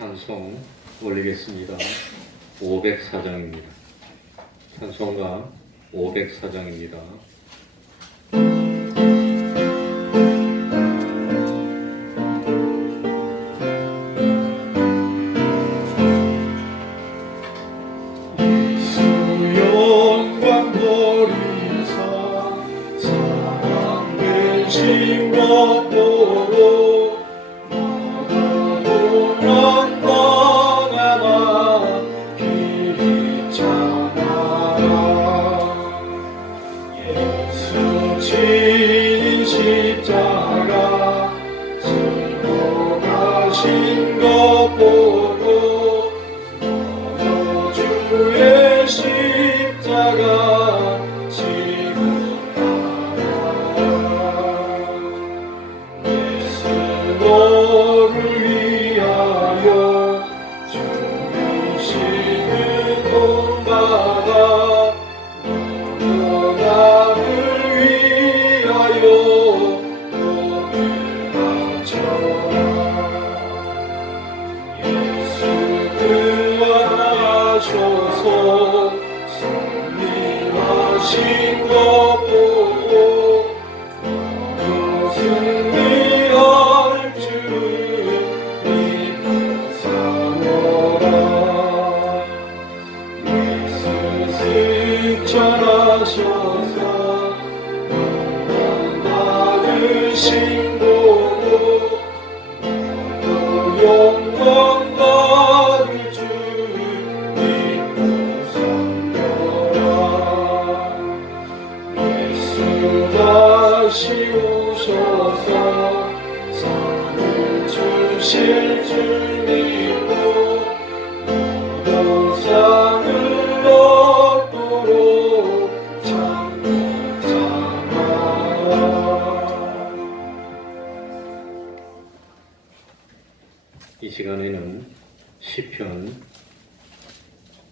찬송 올리겠습니다. 504장입니다. 찬송가 504장입니다. 이 시간에는 시편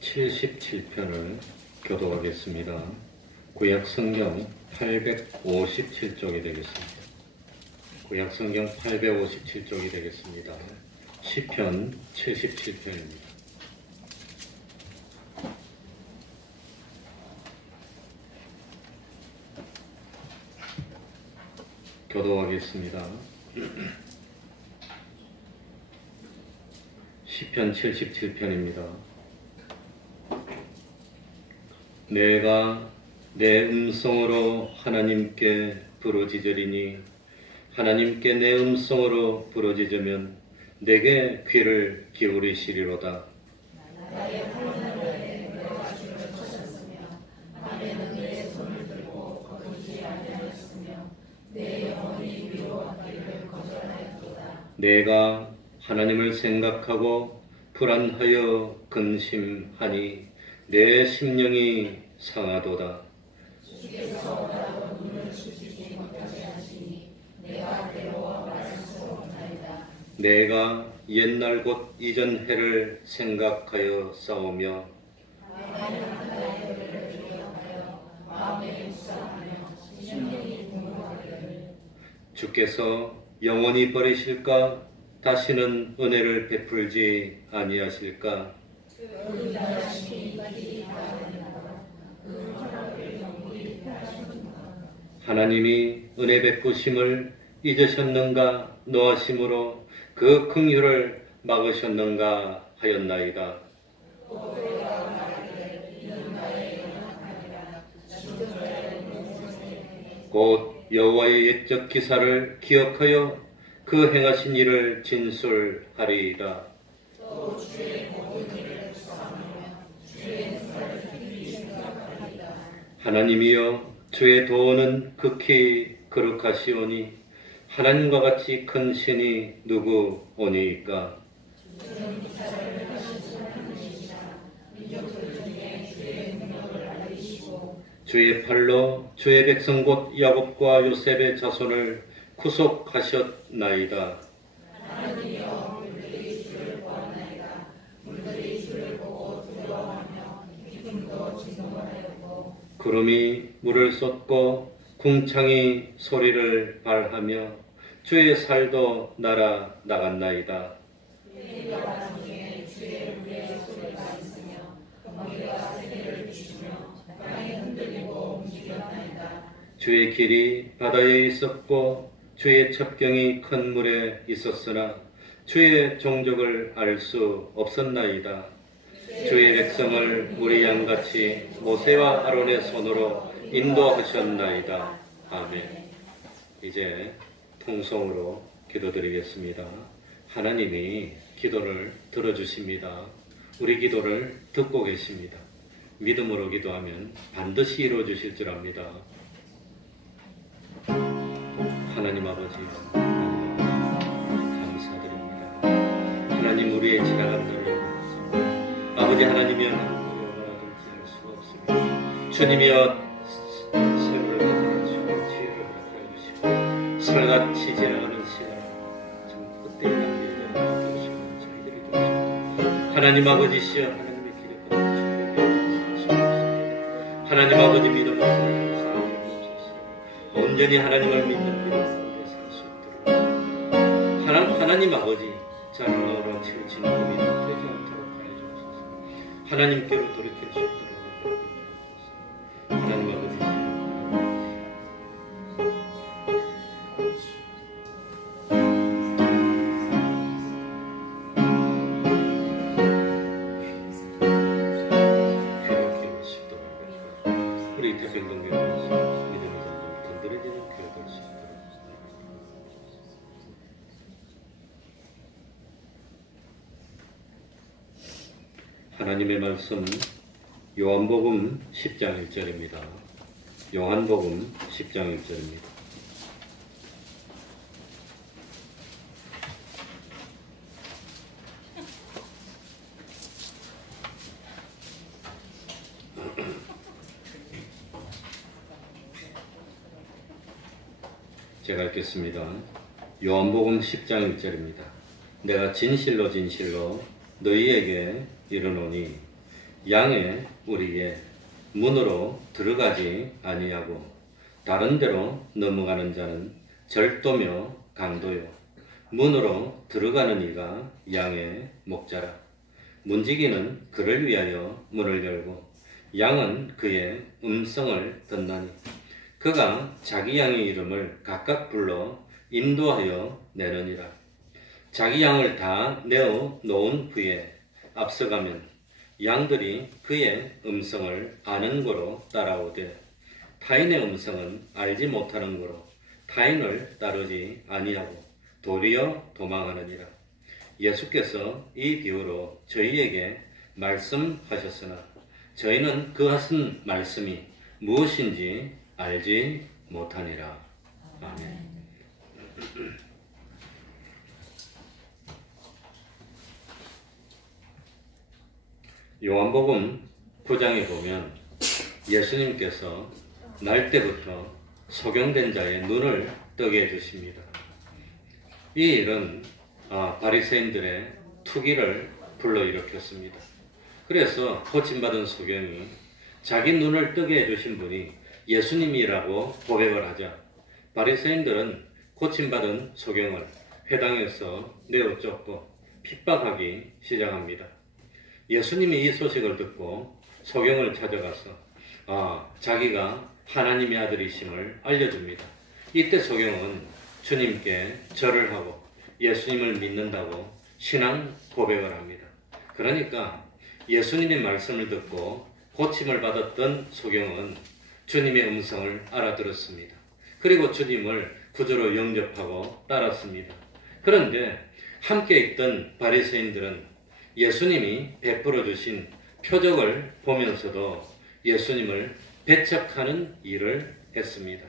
77편을 교독하겠습니다. 구약성경 857쪽이 되겠습니다. 구약성경 857쪽이 되겠습니다. 시편 77편입니다. 교독하겠습니다. 시편 77편입니다. 내가 내 음성으로 하나님께 부르짖으리니 하나님께 내 음성으로 부르짖으면 내게 귀를 기울이시리로다. 나의 환난을 내가 주를 찾았으며 밤에는 내 손을 들고 거두지 아니하였으며 내 영혼이 위로하기를 거절하였도다. 내가 하나님을 생각하고 불안하여 근심하니 내 심령이 상하도다. 주께서 나로 눈을 주시지 못하게 하시니 내가 괴로워 말씀스러운나이다. 내가 옛날 곧 이전 해를 생각하여 싸우며 하나님 나의 노래를 기억하여 마음에 묵상하며 심령이 궁금하기를 주께서 영원히 버리실까? 다시는 은혜를 베풀지 아니하실까? 하나님이 은혜 베푸심을 잊으셨는가 노하심으로 그 긍휼을 막으셨는가 하였나이다. 곧 여호와의 옛적 기사를 기억하여 그 행하신 일을 진술하리이다. 또 주의 모든 일을 구하며 주의 행사를 깊이 생각하리이다. 하나님이여 주의 도는 극히 거룩하시오니 하나님과 같이 큰 신이 누구오니이까. 주는 기사를 하시는 하나님이시라. 민족들 중에 주의 능력을 알리시고 주의 팔로 주의 백성 곧 야곱과 요셉의 자손을 구속하셨나이다. 하나님이여 물들이 주를 보았나이다. 물들이 주를 보고 두려워하며 기쁨도 진동하였고 구름이 물을 쏟고 궁창이 소리를 발하며 주의 살도 날아 나갔나이다. 주의 길이 바다에 있었고 주의 첩경이 큰 물에 있었으나 주의 종족을 알 수 없었나이다. 주의 백성을 우리 양같이 모세와 아론의 손으로 인도하셨나이다. 아멘. 이제 통성으로 기도드리겠습니다. 하나님이 기도를 들어주십니다. 우리 기도를 듣고 계십니다. 믿음으로 기도하면 반드시 이루어주실 줄 압니다. 하나님 아버지 감사드립니다. 하나님 우리의 지나간 날을 아버지 하나님이여 영원하든지 할 수가 없습니다. 주님이여 세월을 가져가시고 지혜를 가져가시고 설같이 지나가는 시간 좀 그때에 낭비하지 않게 하시고 저희들이 되시고 하나님 아버지시여 하나님의 길에 걷는 축복이 하나님 아버지 믿음으로 온전히 하나님을 믿는 믿음 가운데 살 수 있도록 하나님 아버지 자랑으로 치우친 고민이 되지 않도록 하여 주옵소서. 하나님께로 돌이킬 수 있도록 하나님 아버지 귀롭게 하시도록 우리 태평동교회 하나님의 말씀 요한복음 10장 1절입니다. 요한복음 10장 1절입니다. 제가 읽겠습니다. 요한복음 10장 1절입니다. 내가 진실로 진실로 너희에게 이르노니 양의 우리의 문으로 들어가지 아니하고 다른 데로 넘어가는 자는 절도며 강도요 문으로 들어가는 이가 양의 목자라. 문지기는 그를 위하여 문을 열고 양은 그의 음성을 듣나니 그가 자기 양의 이름을 각각 불러 인도하여 내느니라. 자기 양을 다 내어 놓은 후에 앞서가면 양들이 그의 음성을 아는 거로 따라오되 타인의 음성은 알지 못하는 거로 타인을 따르지 아니하고 도리어 도망하느니라. 예수께서 이 비유로 저희에게 말씀하셨으나 저희는 그 하신 말씀이 무엇인지 알지 못하니라. 아멘. 요한복음 9장에 보면 예수님께서 날 때부터 소경된 자의 눈을 뜨게 해주십니다. 이 일은 바리새인들의 투기를 불러일으켰습니다. 그래서 고침받은 소경이 자기 눈을 뜨게 해주신 분이 예수님이라고 고백을 하자 바리새인들은 고침받은 소경을 회당에서 내어 쫓고 핍박하기 시작합니다. 예수님이 이 소식을 듣고 소경을 찾아가서 자기가 하나님의 아들이심을 알려줍니다. 이때 소경은 주님께 절을 하고 예수님을 믿는다고 신앙 고백을 합니다. 그러니까 예수님의 말씀을 듣고 고침을 받았던 소경은 주님의 음성을 알아들었습니다. 그리고 주님을 구주로 영접하고 따랐습니다. 그런데 함께 있던 바리새인들은 예수님이 베풀어 주신 표적을 보면서도 예수님을 배척하는 일을 했습니다.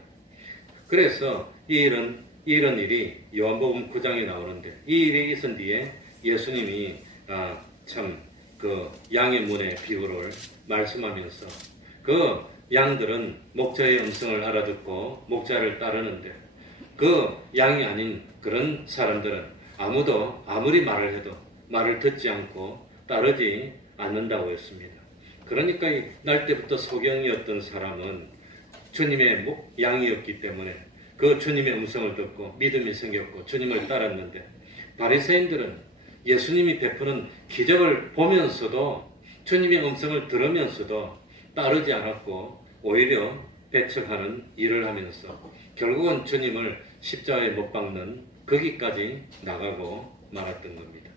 그래서 이런 일이 요한복음 9장에 나오는데 이 일이 있은 뒤에 예수님이 참 그 양의 문의 비유를 말씀하면서 그 양들은 목자의 음성을 알아듣고 목자를 따르는데 그 양이 아닌 그런 사람들은 아무도 아무리 말을 해도 말을 듣지 않고 따르지 않는다고 했습니다. 그러니까 날 때부터 소경이었던 사람은 주님의 양이었기 때문에 그 주님의 음성을 듣고 믿음이 생겼고 주님을 따랐는데 바리새인들은 예수님이 베푸는 기적을 보면서도 주님의 음성을 들으면서도 따르지 않았고 오히려 배척하는 일을 하면서 결국은 주님을 십자가에 못 박는 거기까지 나가고 말았던 겁니다.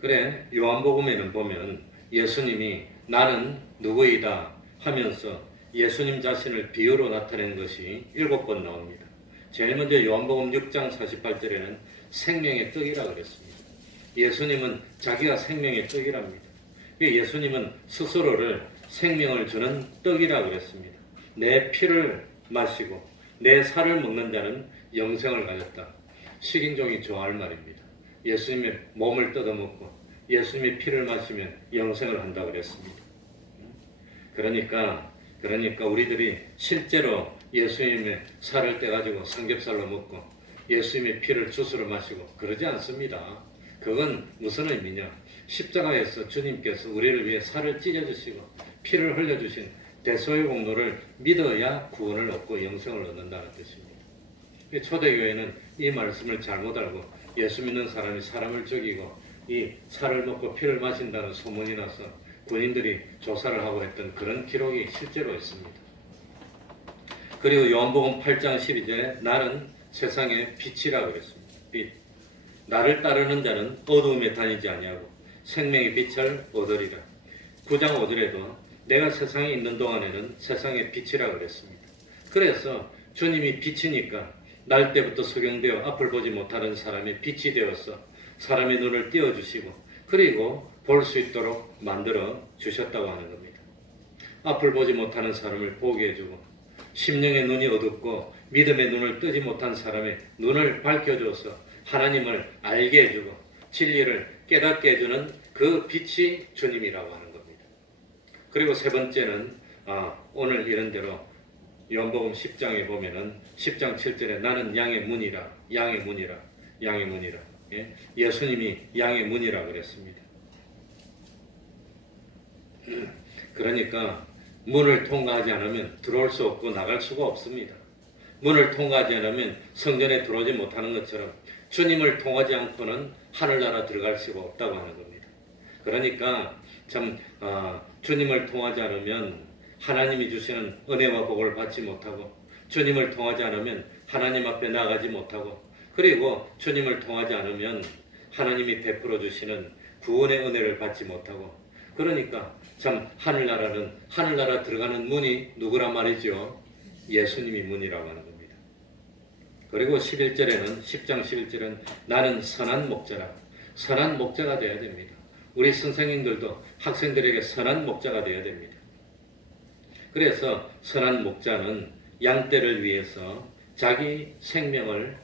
그래 요한복음에는 보면 예수님이 나는 누구이다 하면서 예수님 자신을 비유로 나타낸 것이 7번 나옵니다. 제일 먼저 요한복음 6장 48절에는 생명의 떡이라 그랬습니다. 예수님은 자기가 생명의 떡이랍니다. 예수님은 스스로를 생명을 주는 떡이라 그랬습니다. 내 피를 마시고 내 살을 먹는 자는 영생을 가졌다. 식인종이 좋아할 말입니다. 예수님의 몸을 뜯어먹고 예수님의 피를 마시면 영생을 한다 그랬습니다. 그러니까 우리들이 실제로 예수님의 살을 떼가지고 삼겹살로 먹고 예수님의 피를 주스로 마시고 그러지 않습니다. 그건 무슨 의미냐? 십자가에서 주님께서 우리를 위해 살을 찢어주시고 피를 흘려주신 대소의 공로를 믿어야 구원을 얻고 영생을 얻는다는 뜻입니다. 초대교회는 이 말씀을 잘못 알고 예수 믿는 사람이 사람을 죽이고 이 살을 먹고 피를 마신다는 소문이 나서 군인들이 조사를 하고 했던 그런 기록이 실제로 있습니다. 그리고 요한복음 8장 12절에 나는 세상의 빛이라 그랬습니다. 빛. 나를 따르는 자는 어두움에 다니지 아니하고 생명의 빛을 얻으리라. 9장 5절에도 내가 세상에 있는 동안에는 세상의 빛이라 그랬습니다. 그래서 주님이 빛이니까 날 때부터 소경되어 앞을 보지 못하는 사람이 빛이 되어서 사람의 눈을 띄워주시고 그리고 볼 수 있도록 만들어 주셨다고 하는 겁니다. 앞을 보지 못하는 사람을 보게 해주고 심령의 눈이 어둡고 믿음의 눈을 뜨지 못한 사람의 눈을 밝혀줘서 하나님을 알게 해주고 진리를 깨닫게 해주는 그 빛이 주님이라고 하는 겁니다. 그리고 세 번째는 오늘 이런 대로 요한복음 10장에 보면은 10장 7절에 나는 양의 문이라 양의 문이라 양의 문이라 예수님이 양의 문이라 그랬습니다. 그러니까 문을 통과하지 않으면 들어올 수 없고 나갈 수가 없습니다. 문을 통과하지 않으면 성전에 들어오지 못하는 것처럼 주님을 통하지 않고는 하늘나라 들어갈 수가 없다고 하는 겁니다. 그러니까 참 주님을 통하지 않으면 하나님이 주시는 은혜와 복을 받지 못하고 주님을 통하지 않으면 하나님 앞에 나가지 못하고 그리고 주님을 통하지 않으면 하나님이 베풀어 주시는 구원의 은혜를 받지 못하고 그러니까 참 하늘나라 들어가는 문이 누구란 말이죠? 예수님이 문이라고 하는 겁니다. 그리고 11절에는 10장 11절은 나는 선한 목자라 선한 목자가 되어야 됩니다. 우리 선생님들도 학생들에게 선한 목자가 되어야 됩니다. 그래서 선한 목자는 양떼를 위해서 자기 생명을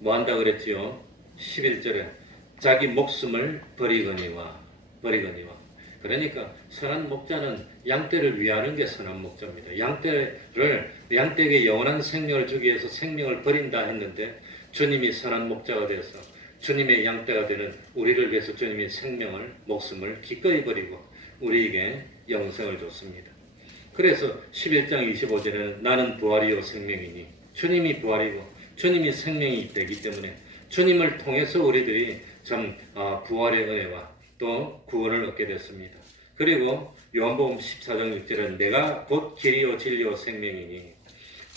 뭐한다 그랬지요? 11절에 자기 목숨을 버리거니와 그러니까 선한 목자는 양떼를 위하는 게 선한 목자입니다. 양떼에게 영원한 생명을 주기 위해서 생명을 버린다 했는데 주님이 선한 목자가 되어서 주님의 양떼가 되는 우리를 위해서 주님의 생명을 목숨을 기꺼이 버리고 우리에게 영생을 줬습니다. 그래서 11장 25절에는 나는 부활이요 생명이니 주님이 부활이고 주님이 생명이 되기 때문에 주님을 통해서 우리들이 참 부활의 은혜와 또 구원을 얻게 됐습니다. 그리고 요한복음 14장 6절은 내가 곧 길이요 진리요 생명이니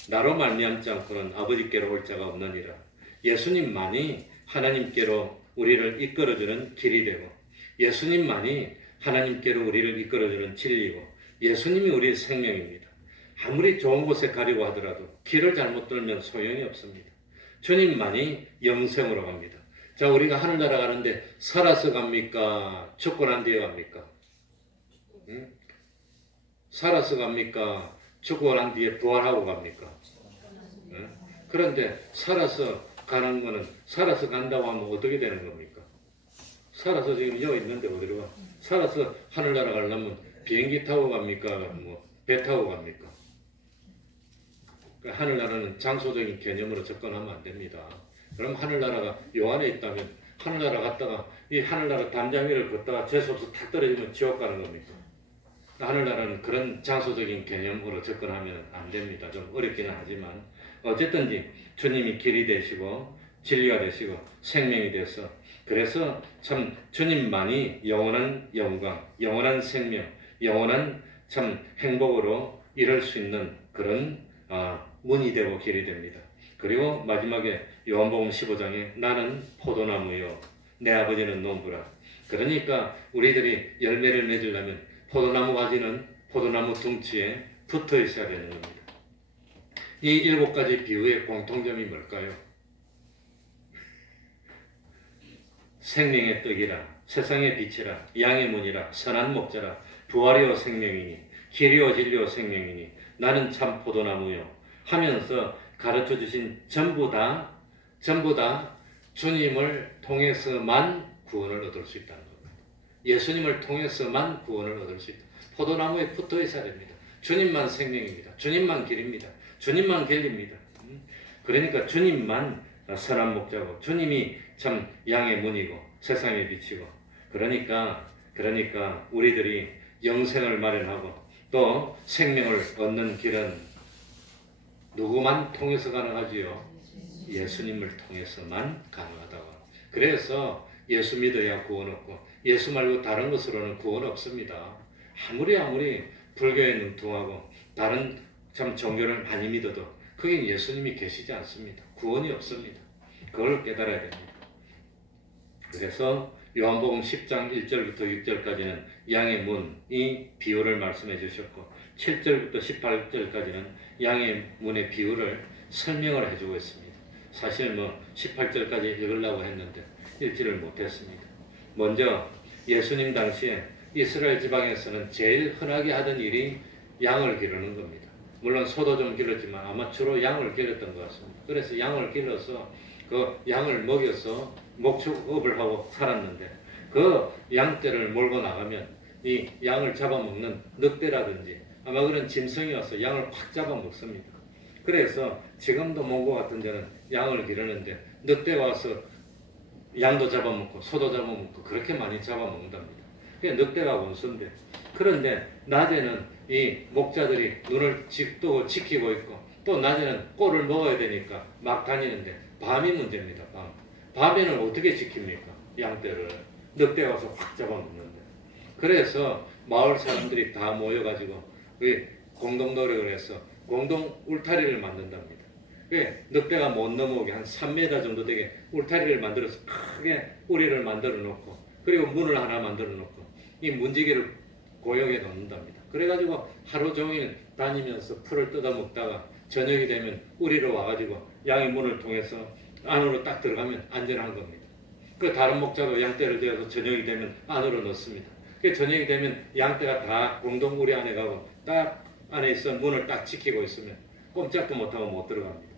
나로 말미암지 않고는 아버지께로 올 자가 없느니라. 예수님만이 하나님께로 우리를 이끌어주는 길이 되고 예수님만이 하나님께로 우리를 이끌어주는 진리고 예수님이 우리의 생명입니다. 아무리 좋은 곳에 가려고 하더라도 길을 잘못 들면 소용이 없습니다. 주님만이 영생으로 갑니다. 자, 우리가 하늘나라 가는데 살아서 갑니까? 죽고 난 뒤에 갑니까? 살아서 갑니까? 죽고 난 뒤에 부활하고 갑니까? 그런데 살아서 가는 거는 살아서 간다고 하면 어떻게 되는 겁니까? 살아서 지금 여기 있는데 어디로 가? 살아서 하늘나라 가려면 비행기 타고 갑니까? 뭐 배 타고 갑니까? 하늘나라는 장소적인 개념으로 접근하면 안 됩니다. 그럼 하늘나라가 요 안에 있다면 하늘나라 갔다가 이 하늘나라 담장 위를 걷다가 재수없어 탁 떨어지면 지옥 가는 겁니까? 하늘나라는 그런 장소적인 개념으로 접근하면 안 됩니다. 좀 어렵기는 하지만 어쨌든지 주님이 길이 되시고 진리가 되시고 생명이 되어서 그래서 참 주님만이 영원한 영광, 영원한 생명, 영원한 참 행복으로 이룰 수 있는 그런 문이 되고 길이 됩니다. 그리고 마지막에 요한복음 15장에 나는 포도나무요 내 아버지는 농부라. 그러니까 우리들이 열매를 맺으려면 포도나무 가지는 포도나무 둥치에 붙어 있어야 되는 겁니다. 이 7가지 비유의 공통점이 뭘까요? 생명의 떡이라, 세상의 빛이라, 양의 문이라, 선한 목자라, 부활이요 생명이니, 길이요 진리요 생명이니, 나는 참 포도나무요 하면서 가르쳐 주신 전부 다 주님을 통해서만 구원을 얻을 수 있다는 겁니다. 예수님을 통해서만 구원을 얻을 수 있다. 포도나무에 붙어 있어야 됩니다. 주님만 생명입니다. 주님만 길입니다. 주님만 길입니다. 그러니까 주님만 선한 목자고 주님이 참 양의 문이고 세상의 빛이고 그러니까 우리들이 영생을 마련하고 또 생명을 얻는 길은 누구만 통해서 가능하지요? 예수님을 통해서만 가능하다고. 그래서 예수 믿어야 구원 없고 예수 말고 다른 것으로는 구원 없습니다. 아무리 불교에 능통하고 다른 참 종교를 많이 믿어도 그게 예수님이 계시지 않습니다. 구원이 없습니다. 그걸 깨달아야 됩니다. 그래서 요한복음 10장 1절부터 6절까지는 양의 문이 비유를 말씀해 주셨고 7절부터 18절까지는 양의 문의 비유를 설명을 해주고 있습니다. 사실 18절까지 읽으려고 했는데 읽지를 못했습니다. 먼저 예수님 당시에 이스라엘 지방에서는 제일 흔하게 하던 일이 양을 기르는 겁니다. 물론 소도 좀 길렀지만 아마 주로 양을 길렀던 것 같습니다. 그래서 양을 길러서 그 양을 먹여서 목축업을 하고 살았는데 그 양떼를 몰고 나가면 이 양을 잡아먹는 늑대라든지 아마 그런 짐승이 와서 양을 확 잡아먹습니다. 그래서 지금도 몽고 같은 데는 양을 기르는데 늑대가 와서 양도 잡아먹고 소도 잡아먹고 그렇게 많이 잡아먹는답니다. 그게 늑대가 원수인데 그런데 낮에는 이 목자들이 눈을 또 지키고 있고 또 낮에는 꼴을 먹어야 되니까 막 다니는데 밤이 문제입니다. 밤에는 어떻게 지킵니까? 양떼를 늑대가 와서 확 잡아먹는데 그래서 마을 사람들이 다 모여가지고 공동 노력을 해서 공동 울타리를 만든답니다. 늑대가 못 넘어오게 한 3m 정도 되게 울타리를 만들어서 크게 우리를 만들어 놓고 그리고 문을 하나 만들어 놓고 이 문지기를 고용해 놓는답니다. 그래가지고 하루 종일 다니면서 풀을 뜯어 먹다가 저녁이 되면 우리로 와가지고 양의 문을 통해서 안으로 딱 들어가면 안전한 겁니다. 그 다른 목자도 양떼를 대어서 저녁이 되면 안으로 넣습니다. 그 저녁이 되면 양떼가 다 공동 우리 안에 가고 딱 안에 있어 문을 딱 지키고 있으면 꼼짝도 못하고 못 들어갑니다.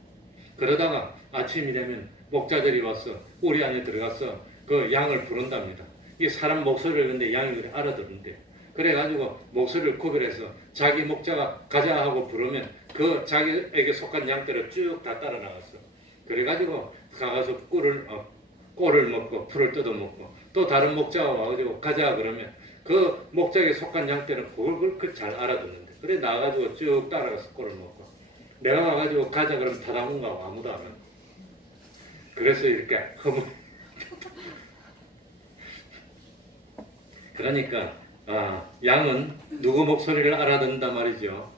그러다가 아침이 되면 목자들이 와서 우리 안에 들어가서 그 양을 부른답니다. 이 사람 목소리를 듣는데 양이 그래 알아듣는데 그래가지고 목소리를 구별해서 자기 목자가 가자 하고 부르면 그 자기에게 속한 양떼를 쭉 다 따라 나갔어. 그래가지고 가서 꼴을 먹고 풀을 뜯어먹고 또 다른 목자가 와가지고 가자 그러면 그 목자에게 속한 양떼는 그걸 잘 알아듣는데 그래 나가가지고 쭉 따라가서 꼴을 먹고 내가 와가지고 가자 그러면 다다문가 아무도 안 하고 그래서 이렇게 그러니까 양은 누구 목소리를 알아듣는단 말이죠.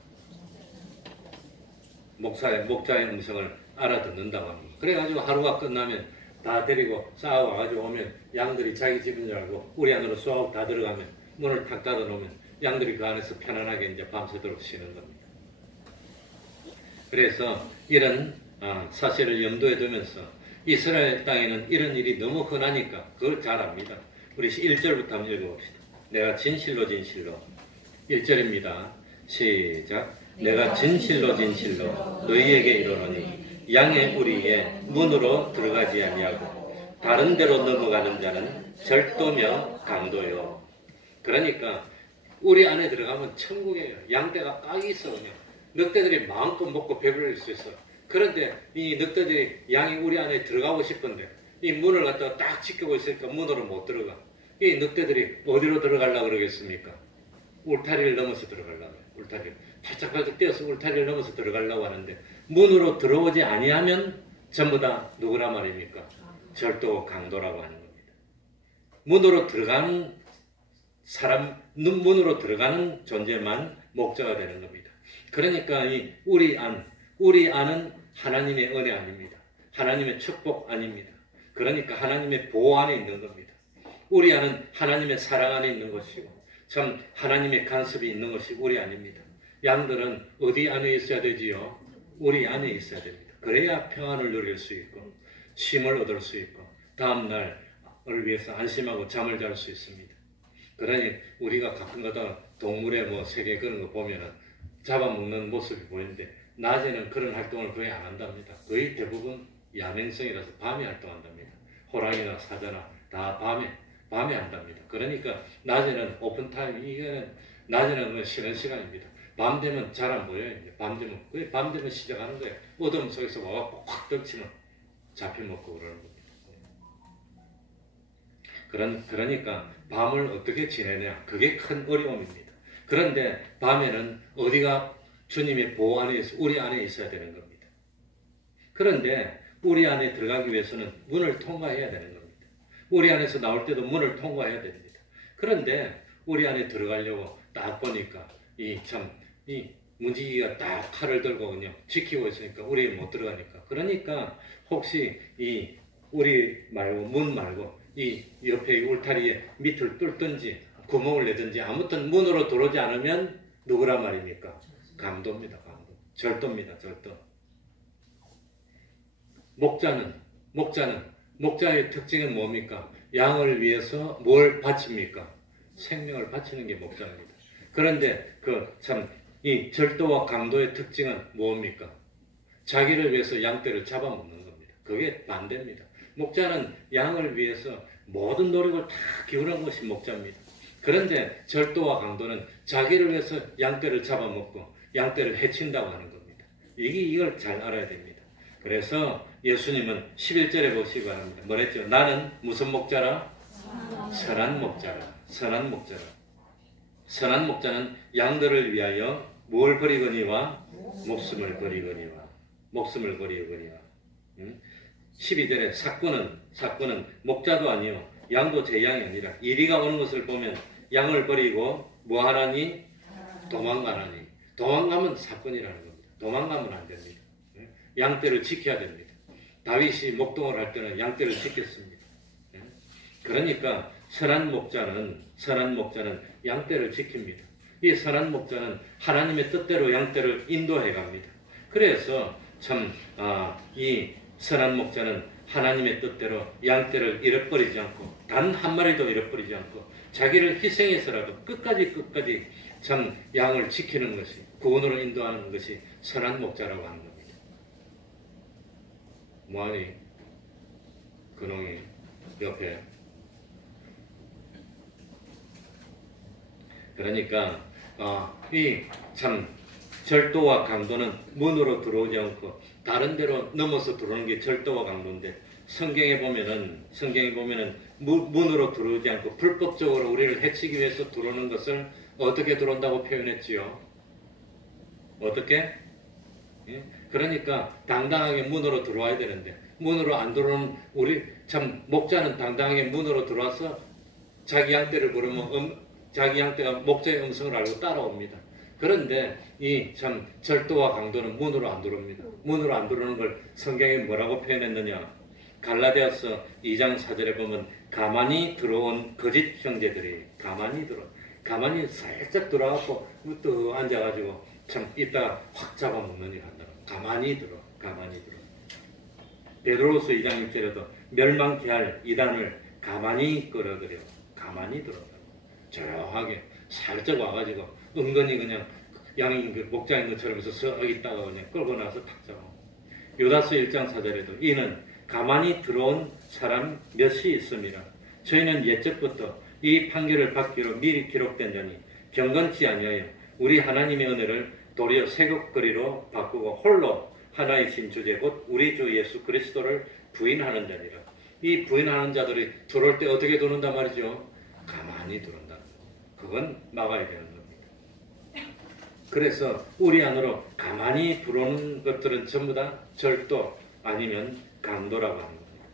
목자의 음성을 알아듣는다고 합니다. 그래가지고 하루가 끝나면 다 데리고 싸워가지고 오면 양들이 자기 집인 줄 알고 우리 안으로 쏙 다 들어가면 문을 탁 닫아 놓으면 양들이 그 안에서 편안하게 이제 밤새도록 쉬는 겁니다. 그래서 이런 사실을 염두에 두면서 이스라엘 땅에는 이런 일이 너무 흔하니까 그걸 잘 압니다. 우리 1절부터 한번 읽어봅시다. 내가 진실로 1절입니다. 시작. 내가 진실로 너희에게 이르노니 양의 우리의 문으로 들어가지 아니하고 다른 데로 넘어가는 자는 절도며 강도요. 그러니까 우리 안에 들어가면 천국이에요. 양떼가 꽉 있어 그냥. 늑대들이 마음껏 먹고 배부를 수 있어. 그런데 이 늑대들이 양이 우리 안에 들어가고 싶은데 이 문을 갖다가 딱 지키고 있으니까 문으로 못 들어가. 이 늑대들이 어디로 들어가려고 그러겠습니까? 울타리를 넘어서 들어가려고 해요. 울타리를. 팔짝팔짝 뛰어서 울타리를 넘어서 들어가려고 하는데 문으로 들어오지 아니하면 전부 다 누구라 말입니까? 절도 강도라고 하는 겁니다. 문으로 들어가는 사람, 문으로 들어가는 존재만 목자가 되는 겁니다. 그러니까 이 우리 안은 하나님의 은혜 아닙니다. 하나님의 축복 아닙니다. 그러니까 하나님의 보호 안에 있는 겁니다. 우리 안은 하나님의 사랑 안에 있는 것이고 참 하나님의 간섭이 있는 것이 우리 안입니다. 양들은 어디 안에 있어야 되지요? 우리 안에 있어야 됩니다. 그래야 평안을 누릴 수 있고 쉼을 얻을 수 있고 다음 날을 위해서 안심하고 잠을 잘 수 있습니다. 그러니 우리가 가끔가다 동물의 세계 그런 거 보면은 잡아먹는 모습이 보이는데 낮에는 그런 활동을 거의 안 한답니다. 거의 대부분 야맹성이라서 밤에 활동한답니다. 호랑이나 사자나 다 밤에 한답니다. 그러니까 낮에는 오픈타임, 이거는 낮에는 쉬는 시간입니다. 밤 되면 잘 안 보여요. 밤 되면 시작하는 거예요. 어둠 속에서 와갖고 확 덮치면 잡혀먹고 그러는 겁니다. 그러니까 밤을 어떻게 지내냐, 그게 큰 어려움입니다. 그런데 밤에는 어디가 주님의 보호 안에 우리 안에 있어야 되는 겁니다. 그런데 우리 안에 들어가기 위해서는 문을 통과해야 되는 겁니다. 우리 안에서 나올 때도 문을 통과해야 됩니다. 그런데 우리 안에 들어가려고 딱 보니까 이 문지기가 딱 칼을 들고 그냥 지키고 있으니까 우리 못 들어가니까. 그러니까 혹시 문 말고 이 옆에 울타리에 밑을 뚫든지 구멍을 내든지 아무튼 문으로 들어오지 않으면 누구란 말입니까? 강도입니다. 강도. 절도입니다. 절도. 목자의 특징은 뭡니까? 양을 위해서 뭘 바칩니까? 생명을 바치는 게 목자입니다. 그런데 이 절도와 강도의 특징은 뭡니까? 자기를 위해서 양떼를 잡아먹는 겁니다. 그게 반대입니다. 목자는 양을 위해서 모든 노력을 다 기울인 것이 목자입니다. 그런데 절도와 강도는 자기를 위해서 양떼를 잡아먹고 양떼를 해친다고 하는 겁니다. 이걸 잘 알아야 됩니다. 그래서 예수님은 11절에 보시기 바랍니다. 뭐랬죠? 나는 무슨 목자라? 선한 목자라. 선한 목자라. 선한 목자는 양들을 위하여 뭘 버리거니와 목숨을 버리거니와 12절에 사꾼은 목자도 아니요 양도 제 양이 아니라 이리가 오는 것을 보면 양을 버리고 뭐하라니? 도망가라니. 도망가면 사꾼이라는 겁니다. 도망가면 안 됩니다. 양떼를 지켜야 됩니다. 다윗이 목동을 할 때는 양떼를 지켰습니다. 그러니까 선한 목자는 양떼를 지킵니다. 이 선한 목자는 하나님의 뜻대로 양떼를 인도해 갑니다. 그래서 이 선한 목자는 하나님의 뜻대로 양떼를 잃어버리지 않고 단 한 마리도 잃어버리지 않고 자기를 희생해서라도 끝까지 양을 지키는 것이 구원으로 인도하는 것이 선한 목자라고 하는 겁니다. 뭐하니? 그놈이 옆에. 그러니까 절도와 강도는 문으로 들어오지 않고 다른 데로 넘어서 들어오는 게 절도와 강도인데 성경에 보면은 문으로 들어오지 않고 불법적으로 우리를 해치기 위해서 들어오는 것을 어떻게 들어온다고 표현했지요? 어떻게? 예? 그러니까 당당하게 문으로 들어와야 되는데 문으로 안 들어오는 목자는 당당하게 문으로 들어와서 자기 양떼를 부르면 자기 양떼가 목자의 음성을 알고 따라옵니다. 그런데 절도와 강도는 문으로 안 들어옵니다. 문으로 안 들어오는 걸 성경에 뭐라고 표현했느냐? 갈라디아서 2장 4절에 보면 가만히 들어온 거짓 형제들이 가만히 살짝 들어와서 또 앉아가지고 이따가 확 잡아먹는 일 한다. 가만히 들어. 베드로서 2장 6절에도 멸망케 할 이단을 가만히 끌어들여. 가만히 들어. 조용하게 살짝 와가지고 은근히 그냥 양이 목자인 것처럼 해서 서 있다가 그냥 끌고 나서 탁 잡아. 요다서 1장 4절에도 이는 가만히 들어온 사람 몇이 있음이라. 저희는 옛적부터 이 판결을 받기로 미리 기록된 자니 경건치 아니하여 우리 하나님의 은혜를 도리어 세곡거리로 바꾸고 홀로 하나이신 주제 곧 우리 주 예수 그리스도를 부인하는 자니라. 이 부인하는 자들이 들어올 때 어떻게 들어온단 말이죠? 가만히 들어온다. 그건 막아야 되는 겁니다. 그래서 우리 안으로 가만히 들어오는 것들은 전부 다 절도, 아니면 강도라고 하는 겁니다.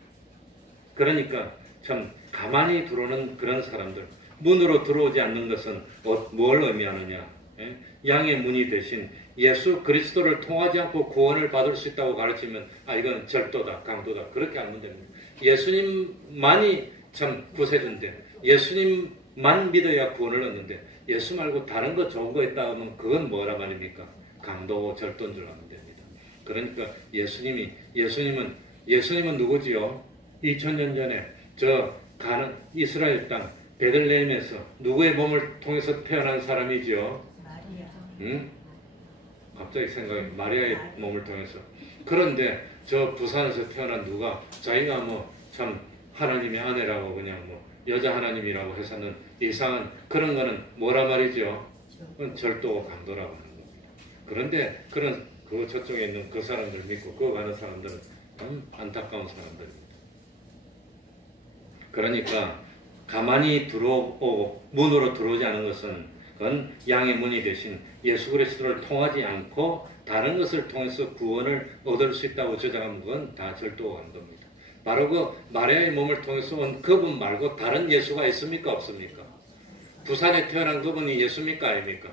그러니까 참 가만히 들어오는 그런 사람들, 문으로 들어오지 않는 것은 뭘 의미하느냐? 예? 양의 문이 대신 예수 그리스도를 통하지 않고 구원을 받을 수 있다고 가르치면 이건 절도다, 강도다, 그렇게 하면 됩니다. 예수님만이 참 구세주인데, 예수님만 믿어야 구원을 얻는데, 예수 말고 다른 거 좋은 거 있다 하면 그건 뭐라 말입니까? 강도, 절도인 줄 알면 됩니다. 그러니까 예수님은 누구지요? 2000년 전에 저 가는 이스라엘 땅 베들레헴에서 누구의 몸을 통해서 태어난 사람이지요? 마리아. 응? 갑자기 생각이 마리아의 몸을 통해서. 그런데 저 부산에서 태어난 누가 자기가 뭐 참 하나님의 아내라고 그냥 뭐 여자 하나님이라고 해서는 이상한 그런 거는 뭐라 말이죠? 그건 절도고 강도라고 하는 겁니다. 그런데 그 저쪽에 있는 그 사람들 믿고 그거 가는 사람들은 안타까운 사람들입니다. 그러니까 가만히 들어오고 문으로 들어오지 않은 것은 그건 양의 문이 대신 예수 그리스도를 통하지 않고 다른 것을 통해서 구원을 얻을 수 있다고 주장하는 건 다 절도가 하는 겁니다. 바로 그 마리아의 몸을 통해서 온 그분 말고 다른 예수가 있습니까? 없습니까? 부산에 태어난 그분이 예수입니까? 아닙니까?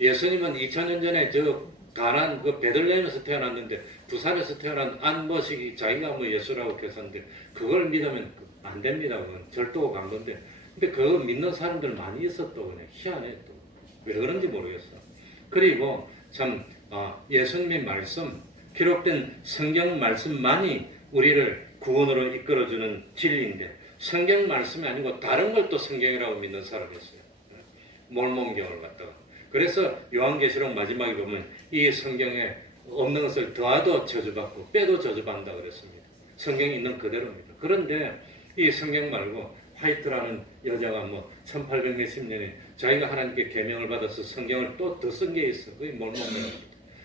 예수님은 2000년 전에 저 가난 그 베들레헴에서 태어났는데 부산에서 태어난 안머식이 자기가 뭐 예수라고 했었는데 그걸 믿으면 안 됩니다. 그건 절도 강도인데. 근데 그거 믿는 사람들 많이 있어 또 그냥 희한해 또. 왜 그런지 모르겠어. 그리고 참 예수님의 말씀, 기록된 성경 말씀만이 우리를 구원으로 이끌어주는 진리인데 성경 말씀이 아니고 다른 걸 또 성경이라고 믿는 사람이 있어요. 몰몬경을 갖다가. 그래서 요한계시록 마지막에 보면 이 성경에 없는 것을 더하도 저주받고 빼도 저주받는다 그랬습니다. 성경이 있는 그대로입니다. 그런데 이 성경 말고 화이트라는 여자가 뭐 1800몇 년에 자기가 하나님께 계명을 받아서 성경을 또 더 쓴 게 있어. 그게 몰몬경입니다.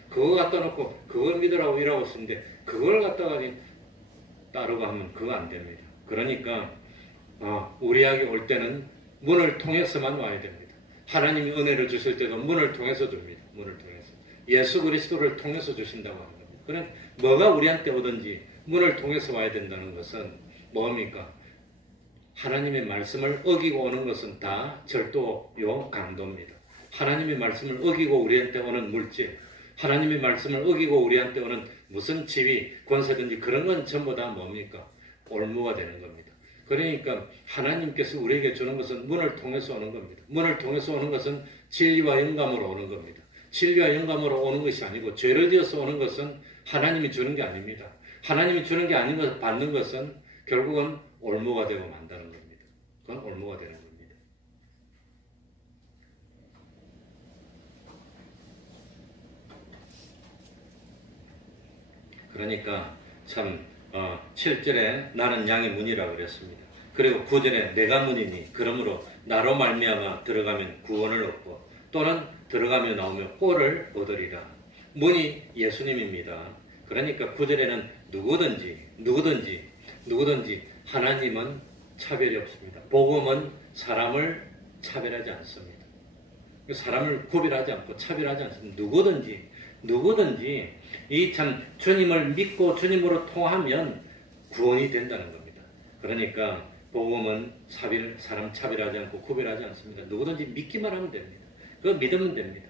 그거 갖다 놓고 그걸 믿으라고 이라고 쓰는데 그걸 갖다가 따르고 하면 그거 안 됩니다. 그러니까 우리에게 올 때는 문을 통해서만 와야 됩니다. 하나님이 은혜를 주실 때도 문을 통해서 줍니다. 문을 통해서. 예수 그리스도를 통해서 주신다고 하는 겁니다. 그럼 뭐가 우리한테 오든지 문을 통해서 와야 된다는 것은 뭡니까? 하나님의 말씀을 어기고 오는 것은 다 절도요 강도입니다. 하나님의 말씀을 어기고 우리한테 오는 물질, 하나님의 말씀을 어기고 우리한테 오는 무슨 지위, 권세든지 그런 건 전부 다 뭡니까? 올무가 되는 겁니다. 그러니까 하나님께서 우리에게 주는 것은 문을 통해서 오는 겁니다. 문을 통해서 오는 것은 진리와 영감으로 오는 겁니다. 진리와 영감으로 오는 것이 아니고 죄를 지어서 오는 것은 하나님이 주는 게 아닙니다. 하나님이 주는 게 아닌 것을 받는 것은 결국은 올무가 되고 만다는 겁니다. 그건 올무가 되는 겁니다. 그러니까 참 7절에 나는 양의 문이라고 그랬습니다. 그리고 9절에 내가 문이니 그러므로 나로 말미암아 들어가면 구원을 얻고 또는 들어가며 나오며 꼴을 얻으리라. 문이 예수님입니다. 그러니까 9절에는 누구든지 하나님은 차별이 없습니다. 복음은 사람을 차별하지 않습니다. 사람을 구별하지 않고 차별하지 않습니다. 누구든지 이 참 주님을 믿고 주님으로 통하면 구원이 된다는 겁니다. 그러니까 복음은 사람 차별하지 않고 구별하지 않습니다. 누구든지 믿기만 하면 됩니다. 그거 믿으면 됩니다.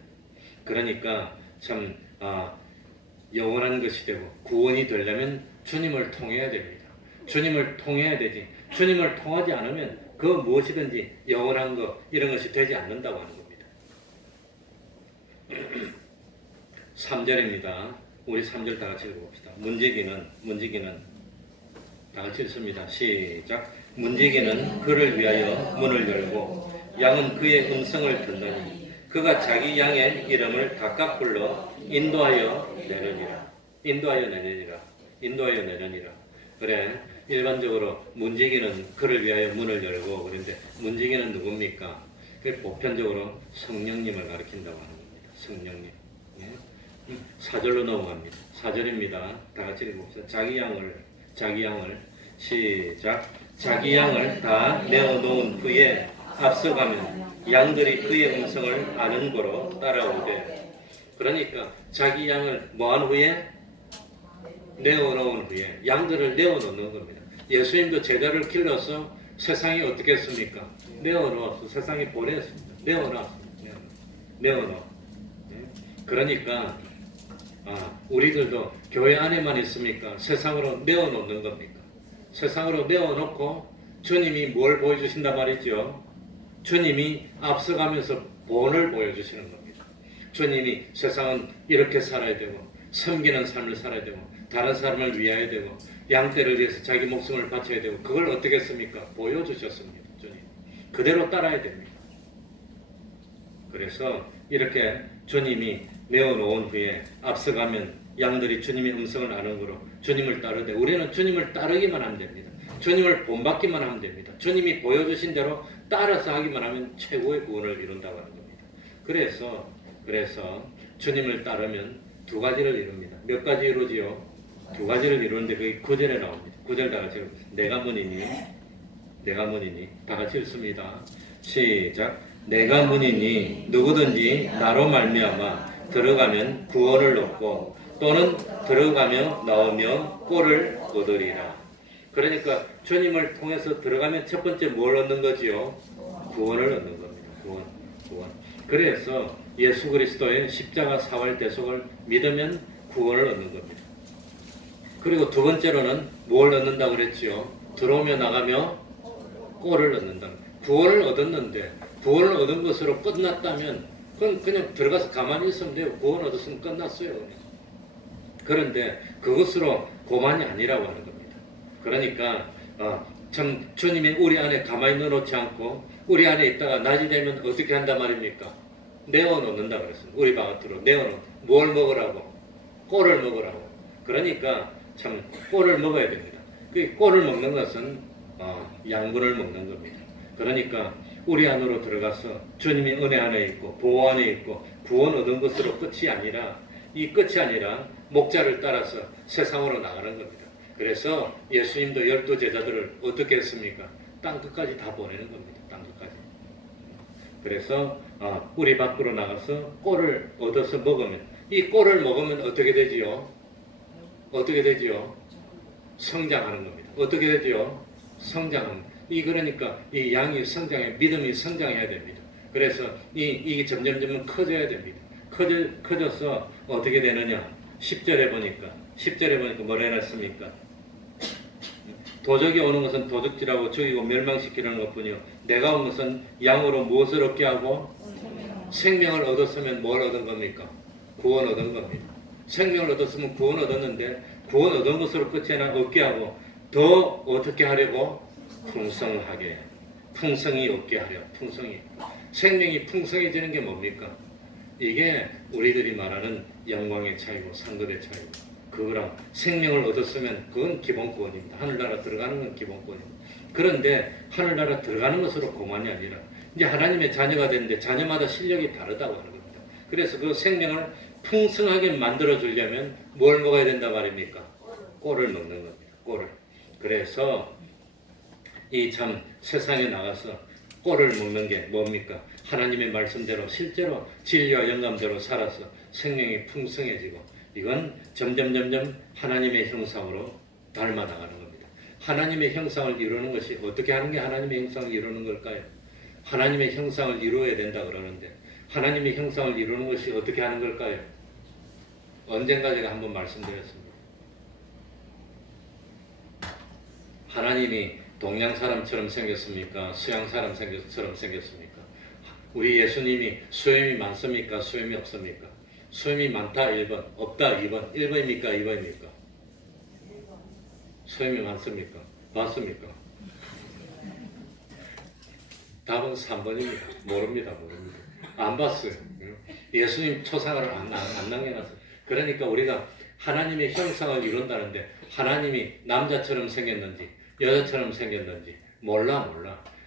그러니까 참 영원한 것이 되고 구원이 되려면 주님을 통해야 됩니다. 주님을 통해야 되지. 주님을 통하지 않으면 그 무엇이든지 영원한 거 이런 것이 되지 않는다고 하는 겁니다. 3절입니다. 우리 3절 다 같이 읽어봅시다. 문지기는 다 같이 읽습니다. 시작. 문지기는 그를 위하여 문을 열고 양은 그의 음성을 듣느니 그가 자기 양의 이름을 각각 불러 인도하여 내느니라. 그래, 일반적으로 문지기는 그를 위하여 문을 열고 그런데 문지기는 누굽니까? 그 보편적으로 성령님을 가리킨다고 하는 겁니다. 성령님. 예? 4절로 넘어갑니다. 4절입니다. 다 같이 읽어봅시다. 자기 양을 시작. 자기 양을 다 내어놓은 후에 앞서가면 양들이 그의 음성을 아는 거로 따라오되. 그러니까 자기 양을 뭐한 후에? 내어놓은 후에 양들을 내어놓는 겁니다. 예수님도 제자를 길러서 세상에 어떻게 했습니까? 내어놓았어. 세상에 보냈습니다. 내어놨습니다. 내어놓아. 그러니까 우리들도 교회 안에만 있습니까? 세상으로 내어놓는 겁니까? 세상으로 내어놓고 주님이 뭘 보여주신단 말이죠? 주님이 앞서가면서 본을 보여주시는 겁니다. 주님이 세상은 이렇게 살아야 되고 섬기는 삶을 살아야 되고 다른 사람을 위하야 되고 양떼를 위해서 자기 목숨을 바쳐야 되고 그걸 어떻게 했습니까? 보여주셨습니다. 주님. 그대로 따라야 됩니다. 그래서 이렇게 주님이 내어놓은 후에 앞서가면 양들이 주님의 음성을 아는 거로 주님을 따르되 우리는 주님을 따르기만 하면 됩니다. 주님을 본받기만 하면 됩니다. 주님이 보여주신 대로 따라서 하기만 하면 최고의 구원을 이룬다고 하는 겁니다. 그래서 주님을 따르면 두 가지를 이룹니다. 몇 가지 이루지요? 두 가지를 이루는데 그게 9절에 나옵니다. 9절 다 같이 내가 문이니 다 같이 읽습니다. 시작. 내가 문이니 누구든지 나로 말미암아 들어가면 구원을 얻고 또는 들어가며 나오며 꼴을 얻으리라. 그러니까 주님을 통해서 들어가면 첫 번째 뭘 얻는 거지요? 구원을 얻는 겁니다. 구원. 그래서 예수 그리스도의 십자가 사활 대속을 믿으면 구원을 얻는 겁니다. 그리고 두 번째로는 뭘 얻는다고 그랬지요? 들어오며 나가며 꼴을 얻는다. 구원을 얻었는데 구원을 얻은 것으로 끝났다면 그냥 들어가서 가만히 있으면 돼요. 구원 얻었으면 끝났어요. 그런데 그것으로 고만이 아니라고 하는 겁니다. 그러니까 참 주님이 우리 안에 가만히 넣어놓지 않고 우리 안에 있다가 낮이 되면 어떻게 한단 말입니까? 내어놓는다 그랬습니다. 우리 바깥으로 내어놓는. 뭘 먹으라고? 꼴을 먹으라고. 그러니까 참 꼴을 먹어야 됩니다. 그 꼴을 먹는 것은 양분을 먹는 겁니다. 그러니까 우리 안으로 들어가서 주님이 은혜 안에 있고 보호 안에 있고 구원 얻은 것으로 끝이 아니라 목자를 따라서 세상으로 나가는 겁니다. 그래서 예수님도 12제자들을 어떻게 했습니까? 땅끝까지 다 보내는 겁니다. 땅끝까지. 그래서 우리 밖으로 나가서 꼴을 얻어서 먹으면 이 꼴을 먹으면 어떻게 되지요? 성장하는 겁니다. 어떻게 되지요? 성장하는. 그러니까 이 양이 믿음이 성장해야 됩니다. 그래서 이게 점점 커져야 됩니다. 커져서 어떻게 되느냐? 10절에 보니까 뭐라 해놨습니까? 도적이 오는 것은 도둑질하고 죽이고 멸망시키는 것뿐이요. 내가 온 것은 양으로 무엇을 얻게 하고? 생명을 얻었으면 뭘 얻은 겁니까? 구원 얻은 겁니다. 생명을 얻었으면 구원 얻었는데 구원 얻은 것으로 끝이 아니라 얻게 하고 더 어떻게 하려고? 풍성하게. 풍성이 얻게 하려. 풍성이. 생명이 풍성해지는 게 뭡니까? 이게 우리들이 말하는 영광의 차이고 상급의 차이고 그거랑 생명을 얻었으면 그건 기본권입니다. 하늘나라 들어가는 건 기본권입니다. 그런데 하늘나라 들어가는 것으로 고만이 아니라 이제 하나님의 자녀가 되는데 자녀마다 실력이 다르다고 하는 겁니다. 그래서 그 생명을 풍성하게 만들어 주려면 뭘 먹어야 된다 말입니까? 꼴을 먹는 겁니다. 꼴을. 그래서 이 참 세상에 나가서 꼴을 먹는 게 뭡니까? 하나님의 말씀대로 실제로 진리와 영감대로 살아서 생명이 풍성해지고 이건 점점 하나님의 형상으로 닮아 나가는 겁니다. 하나님의 형상을 이루는 것이 어떻게 하는 게 하나님의 형상을 이루는 걸까요? 하나님의 형상을 이루어야 된다 그러는데 하나님의 형상을 이루는 것이 어떻게 하는 걸까요? 언젠가 제가 한번 말씀드렸습니다. 하나님이 동양 사람처럼 생겼습니까? 서양 사람처럼 생겼습니까? 우리 예수님이 수염이 많습니까? 수염이 없습니까? 수염이 많다 1번, 없다 2번. 1번입니까? 2번입니까? 수염이 많습니까? 맞습니까? 답은 3번입니다. 모릅니다. 안 봤어요. 예수님 초상을 안 남겨놨어요. 그러니까 우리가 하나님의 형상을 이룬다는데 하나님이 남자처럼 생겼는지 여자처럼 생겼는지 몰라.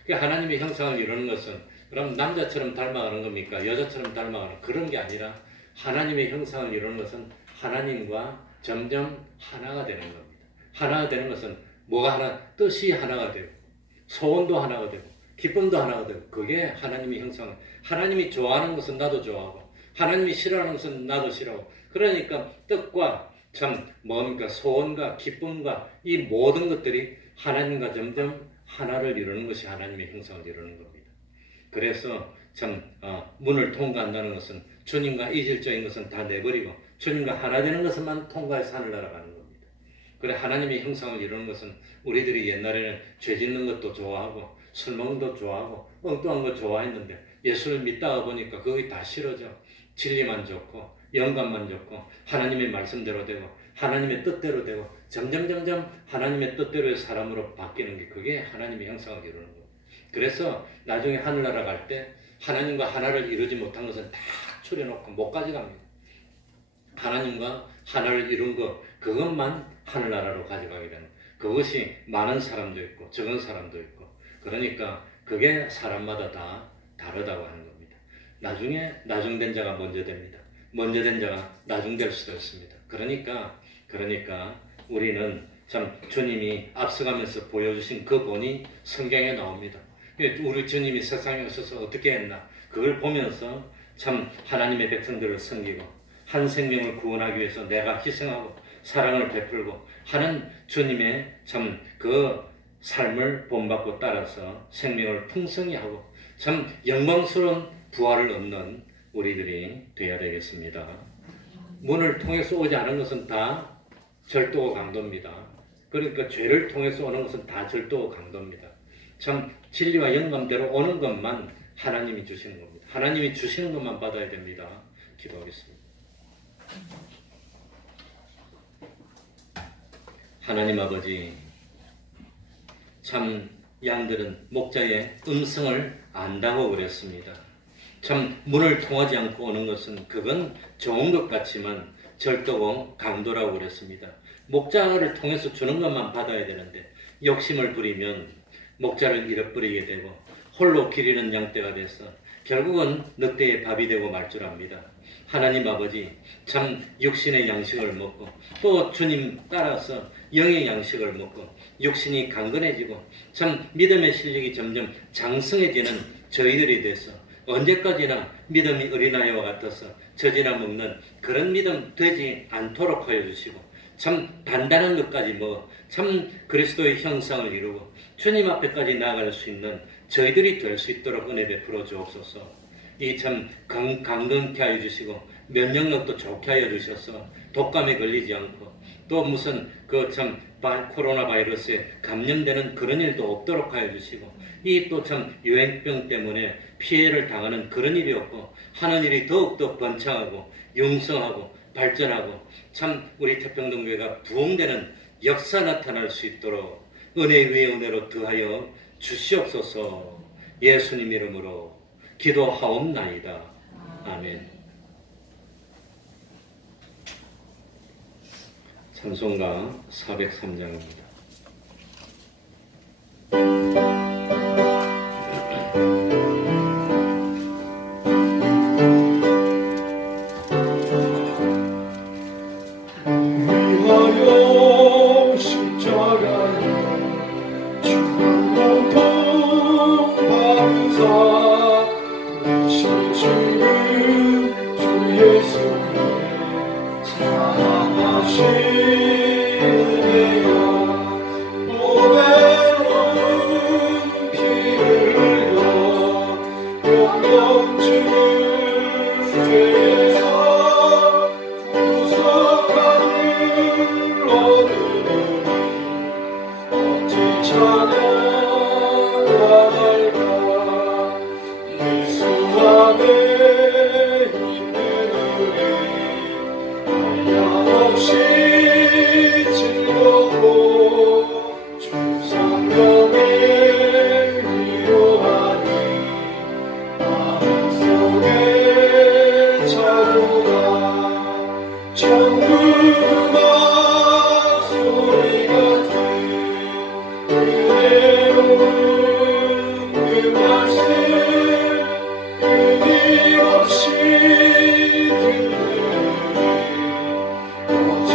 하나님의 형상을 이루는 것은 그럼 남자처럼 닮아가는 겁니까? 여자처럼 닮아가는 그런 게 아니라 하나님의 형상을 이루는 것은 하나님과 점점 하나가 되는 겁니다. 하나가 되는 것은 뭐가 하나? 뜻이 하나가 되고 소원도 하나가 되고 기쁨도 하나가 되고 그게 하나님의 형상. 하나님이 좋아하는 것은 나도 좋아하고 하나님이 싫어하는 것은 나도 싫어하고 그러니까 뜻과 참 뭔가 소원과 기쁨과 이 모든 것들이 하나님과 점점 하나를 이루는 것이 하나님의 형상을 이루는 겁니다. 그래서 참 문을 통과한다는 것은 주님과 이질적인 것은 다 내버리고 주님과 하나 되는 것만 통과해서 하늘 날아가는 겁니다. 그래 하나님의 형상을 이루는 것은 우리들이 옛날에는 죄 짓는 것도 좋아하고 술 먹는 것도 좋아하고 엉뚱한 거 좋아했는데 예수를 믿다가 보니까 그게 다 싫어져. 진리만 좋고 영감만 좋고 하나님의 말씀대로 되고 하나님의 뜻대로 되고 점점 하나님의 뜻대로의 사람으로 바뀌는 게 그게 하나님의 형상을 이루는 거예요. 그래서 나중에 하늘나라 갈 때 하나님과 하나를 이루지 못한 것은 다 추려놓고 못 가져갑니다. 하나님과 하나를 이룬 것 그것만 하늘나라로 가져가게 되는 그것이 많은 사람도 있고 적은 사람도 있고 그러니까 그게 사람마다 다 다르다고 하는 겁니다. 나중에 나중된 자가 먼저 됩니다. 먼저 된 자가 나중될 수도 있습니다. 그러니까 우리는 참 주님이 앞서가면서 보여주신 그 본이 성경에 나옵니다. 우리 주님이 세상에 오셔서 어떻게 했나 그걸 보면서 참 하나님의 백성들을 섬기고 한 생명을 구원하기 위해서 내가 희생하고 사랑을 베풀고 하는 주님의 참 그 삶을 본받고 따라서 생명을 풍성히 하고 참 영광스러운 부활을 얻는 우리들이 되어야 되겠습니다. 문을 통해서 오지 않은 것은 다 절도와 강도입니다. 그러니까 죄를 통해서 오는 것은 다 절도와 강도입니다. 참 진리와 영감대로 오는 것만 하나님이 주시는 겁니다. 하나님이 주시는 것만 받아야 됩니다. 기도하겠습니다. 하나님 아버지, 참 양들은 목자의 음성을 안다고 그랬습니다. 참 문을 통하지 않고 오는 것은 그건 좋은 것 같지만 절도고 강도라고 그랬습니다. 목자를 통해서 주는 것만 받아야 되는데 욕심을 부리면 목자를 잃어버리게 되고 홀로 기르는 양떼가 돼서 결국은 늑대의 밥이 되고 말 줄 압니다. 하나님 아버지, 참 육신의 양식을 먹고 또 주님 따라서 영의 양식을 먹고 육신이 강건해지고 참 믿음의 실력이 점점 장성해지는 저희들이 돼서 언제까지나 믿음이 어린아이와 같아서 젖이나 먹는 그런 믿음 되지 않도록 하여 주시고 참 단단한 것까지 먹어 참 그리스도의 형상을 이루고 주님 앞에까지 나아갈 수 있는 저희들이 될 수 있도록 은혜 베풀어 주옵소서. 이 참 강건케 하여 주시고 면역력도 좋게 하여 주셔서 독감에 걸리지 않고 또 무슨 그 참 코로나 바이러스에 감염되는 그런 일도 없도록 하여 주시고 이 또 참 유행병 때문에 피해를 당하는 그런 일이 없고 하는 일이 더욱더 번창하고 융성하고 발전하고 참 우리 태평동교회가 부흥되는 역사 나타날 수 있도록 은혜 위에 은혜로 더하여 주시옵소서. 예수님 이름으로 기도하옵나이다. 아멘. 찬송가 403장입니다. 위하여 십자가에 죽은 고통 받으사 대신 죽은 주 예수님 사랑하시네요. 몸에 피 흘려 영영 주께서 구속함을 얻으리니 어찌 찬양하달까. 예수 안에 있는 우리 한량없이 즐겁고 주 성령에 위로하니 마음속에 자루가 천국음악 소리 같은 은혜로운 그 말씀 끊임없이 듣는 어찌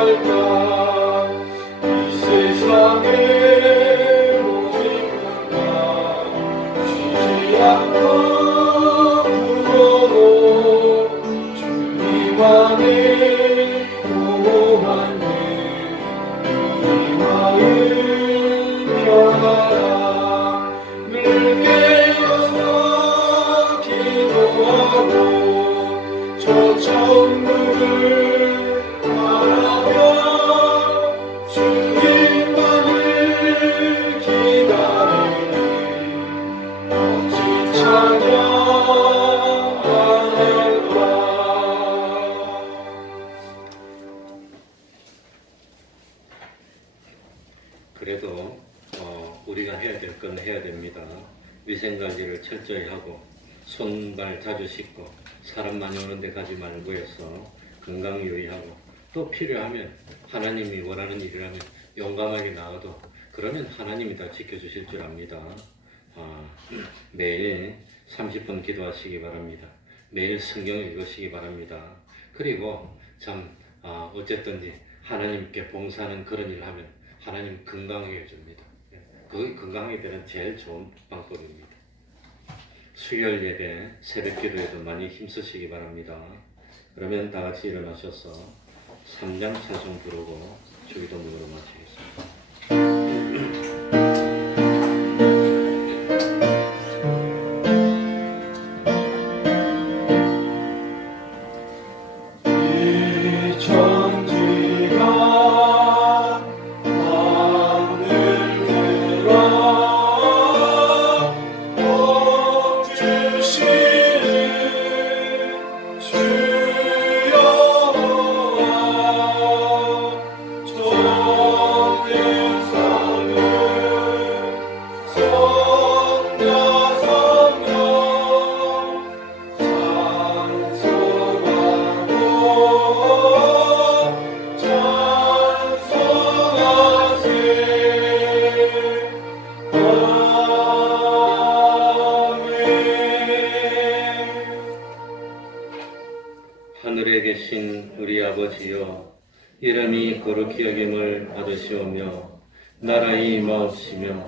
찬양하달까. 이 세상의 모든 것과 쉬지 않고 부러워 주님과 그래도 우리가 해야 될 건 해야 됩니다. 위생관리를 철저히 하고 손발 자주 씻고 사람 많이 오는 데 가지 말고 해서 건강 유의하고 또 필요하면 하나님이 원하는 일이라면 용감하게 나가도 그러면 하나님이 다 지켜주실 줄 압니다. 매일 30분 기도하시기 바랍니다. 매일 성경 읽으시기 바랍니다. 그리고 참 어쨌든지 하나님께 봉사하는 그런 일을 하면 하나님 건강하게 해줍니다. 그게 건강하게 되는 제일 좋은 방법입니다. 수요일 예배, 새벽 기도에도 많이 힘쓰시기 바랍니다. 그러면 다 같이 일어나셔서 3장 찬송 부르고 주기도문으로 마치겠습니다. 하늘에 계신 우리 아버지여, 이름이 거룩히 여김을 받으시오며 나라의 임하옵시며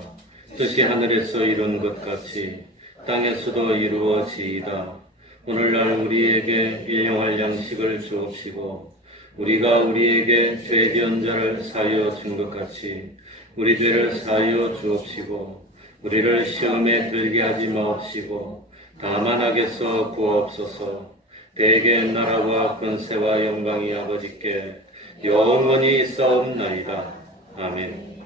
뜻이 하늘에서 이룬 것 같이 땅에서도 이루어지이다. 오늘날 우리에게 일용할 양식을 주옵시고 우리가 우리에게 죄지은 자를 사하여 준 것 같이 우리 죄를 사하여 주옵시고 우리를 시험에 들게 하지 마옵시고 다만 악에서 구하옵소서. 대개 나라와 권세와 영광이 아버지께 영원히 있사옵나이다. 아멘.